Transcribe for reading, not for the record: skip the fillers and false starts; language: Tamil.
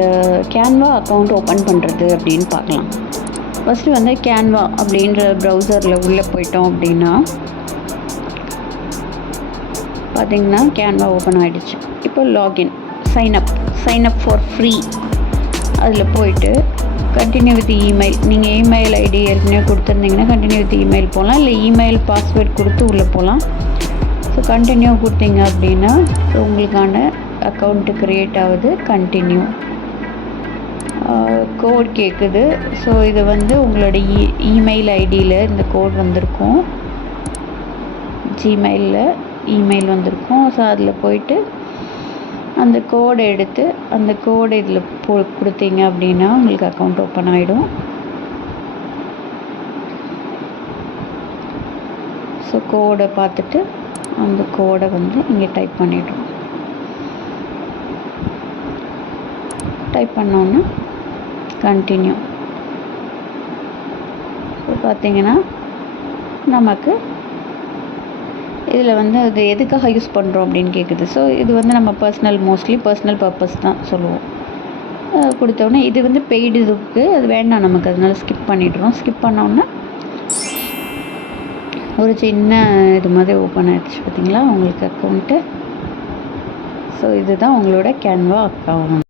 இந்த கேன்வா அக்கௌண்ட் ஓப்பன் பண்ணுறது அப்படின்னு பார்க்கலாம். ஃபஸ்ட்டு வந்து கேன்வா அப்படின்ற ப்ரௌசரில் உள்ளே போயிட்டோம் அப்படின்னா பார்த்திங்கன்னா கேன்வா ஓப்பன் ஆகிடுச்சு. இப்போ லாகின் சைன்அப் ஃபார் ஃப்ரீ அதில் போயிட்டு கண்டினியூ வித் இமெயில், நீங்கள் இமெயில் ஐடி ஏற்கனவே கொடுத்துருந்தீங்கன்னா கண்டினியூ வித் இமெயில் போகலாம், இல்லை இமெயில் பாஸ்வேர்ட் கொடுத்து உள்ளே போகலாம். ஸோ கண்டினியூ கொடுத்தீங்க அப்படின்னா உங்களுக்கான அக்கௌண்ட்டு க்ரியேட் ஆகுது. கண்டினியூ கோட் கேட்குது. ஸோ இது வந்து உங்களோட இமெயில் ஐடியில் இந்த கோட் வந்திருக்கும், ஜிமெயிலில் இமெயில் வந்திருக்கும். ஸோ அதில் போயிட்டு அந்த கோடை எடுத்து அந்த கோடை இதில் கொடுத்தீங்க அப்படின்னா உங்களுக்கு அக்கௌண்ட் ஓப்பன் ஆகிடும். ஸோ கோடை பார்த்துட்டு அந்த கோடை வந்து இங்கே டைப் பண்ணிவிடும். டைப் பண்ணோன்னா கண்டினியூ. ஸோ பார்த்திங்கன்னா நமக்கு இதில் வந்து அது எதுக்காக யூஸ் பண்ணுறோம் அப்படின்னு கேட்குது. ஸோ இது வந்து நம்ம மோஸ்ட்லி பர்சனல் பர்பஸ் தான் சொல்லுவோம். கொடுத்தோன்னே இது வந்து பெய்டு இதுக்கு அது வேண்டாம் நமக்கு, அதனால ஸ்கிப் பண்ணிடுறோம். ஸ்கிப் பண்ணோன்னா ஒரு சின்ன இது மாதிரி ஓப்பன் ஆகிடுச்சு பார்த்திங்களா உங்களுக்கு அக்கௌண்ட்டு. ஸோ இதுதான் உங்களோட கேன்வா அக்கௌண்ட்.